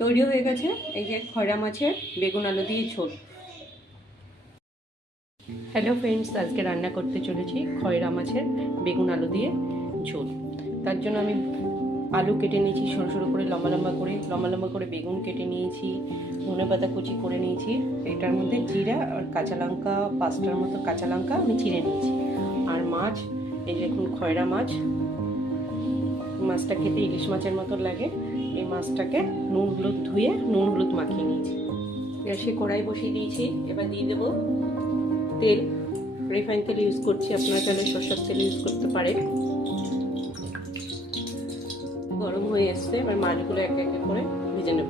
তৈরি হয়ে গেছে এই যে খয়রা মাছের বেগুন আলু দিয়ে ঝোল। হ্যালো ফ্রেন্ডস, আজকে রান্না করতে চলেছি খয়রা মাছের বেগুন আলু দিয়ে ঝোল। তার জন্য আমি আলু কেটে নিয়েছি সরু সরু করে, লম্বা লম্বা করে বেগুন কেটে নিয়েছি, ধনেপাতা কুচি করে নিয়েছি। এটার মধ্যে জিরা আর কাঁচা লঙ্কা, 5টার মতো কাঁচা লঙ্কা আমি চিড়ে নিয়েছি। আর মাছ, এই দেখুন খয়রা মাছ। মাছটা খেতে ইলিশ মাছের মতো লাগে। এই মাছটাকে নুন হলুদ ধুয়ে নুন হলুদ মাখিয়ে নিয়েছি। গ্যাসে কড়াই বসিয়ে দিয়েছি। এবার দিয়ে দেবো তেল। রিফাইন তেল ইউজ করছি, আপনারা চাইলে সরষের তেল ইউজ করতে পারেন। গরম হয়ে এসছে, এবার মাছগুলো একে একে করে ভেজে নেব।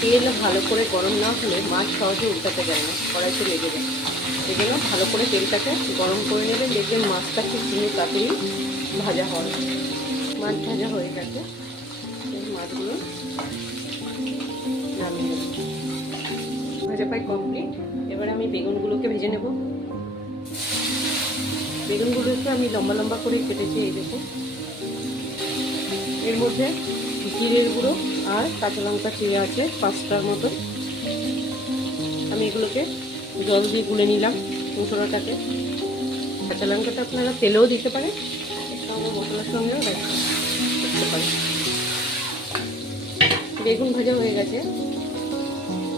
তেল ভালো করে গরম না হলে মাছ সহজে উল্টাতে যায় না, কড়াইতে লেগে যায়। এই জন্য ভালো করে তেলটাকে গরম করে নেবেন, দেখবেন মাছটা খুব তাড়াতাড়ি ভাজা হয়। মাছ ভাজা হয়ে গেছে, মাছগুলো নামিয়ে নেব। ভাজা প্রায় কমপ্লিট। এবার আমি বেগুনগুলোকে ভেজে নেব। বেগুনগুলোকে আমি লম্বা লম্বা করে কেটেছি, এই দেখুন। এর মধ্যে জিরের গুঁড়ো আর কাঁচা লঙ্কা চিড়ে আছে 5টার মতো। আমি এগুলোকে জল দিয়ে গুলে নিলাম মশলাটাকে। কাঁচা লঙ্কাটা আপনারা তেলেও দিতে পারেন, সঙ্গে মশলার সঙ্গেও করতে পারেন। বেগুন ভাজা হয়ে গেছে,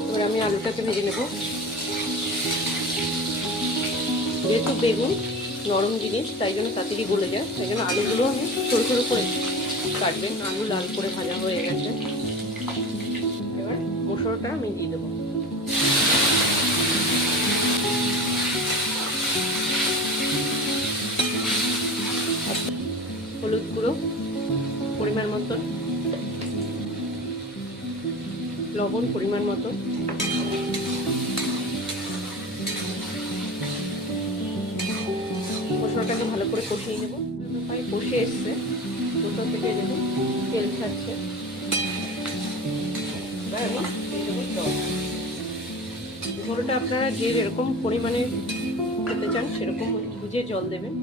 এবার আমি আলুটাকে ভেজে নেব। যেহেতু বেগুন নরম জিনিস, তাই জন্য তাড়াতাড়ি গলে যায়, তাই জন্য আলুগুলো আমি সরু সরু করে কাটবেন। আলু লাল করে ভাজা হয়ে গেছে, এবার মশলাটা আমি দিয়ে দেবো। হলুদ গুঁড়ো পরিমাণ মতো, লবণ পরিমাণ মতো, মশলাটাকে ভালো করে কষিয়ে নেব। প্রায় কষে এসছে, মশলা থেকে দেবো, তেল ছাড়ছে। ঝোলটা আপনারা যে যেরকম পরিমাণে খেতে চান সেরকম বুঝে জল দেবেন।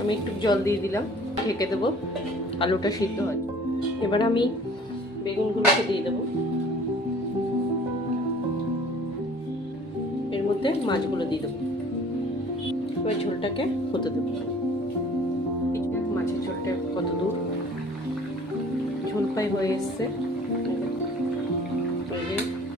আমি একটু জল দিয়ে দিলাম, ঢেকে দেবো, আলুটা সিদ্ধ হয়। এবার আমি বেগুনগুলোকে দিয়ে দেবো, এর মধ্যে মাছগুলো দিয়ে দেবো। এবার ঝোলটাকে হতে দেবো। মাছের ঝোলটা কত দূর ঝোল প্রায় হয়ে এসছে।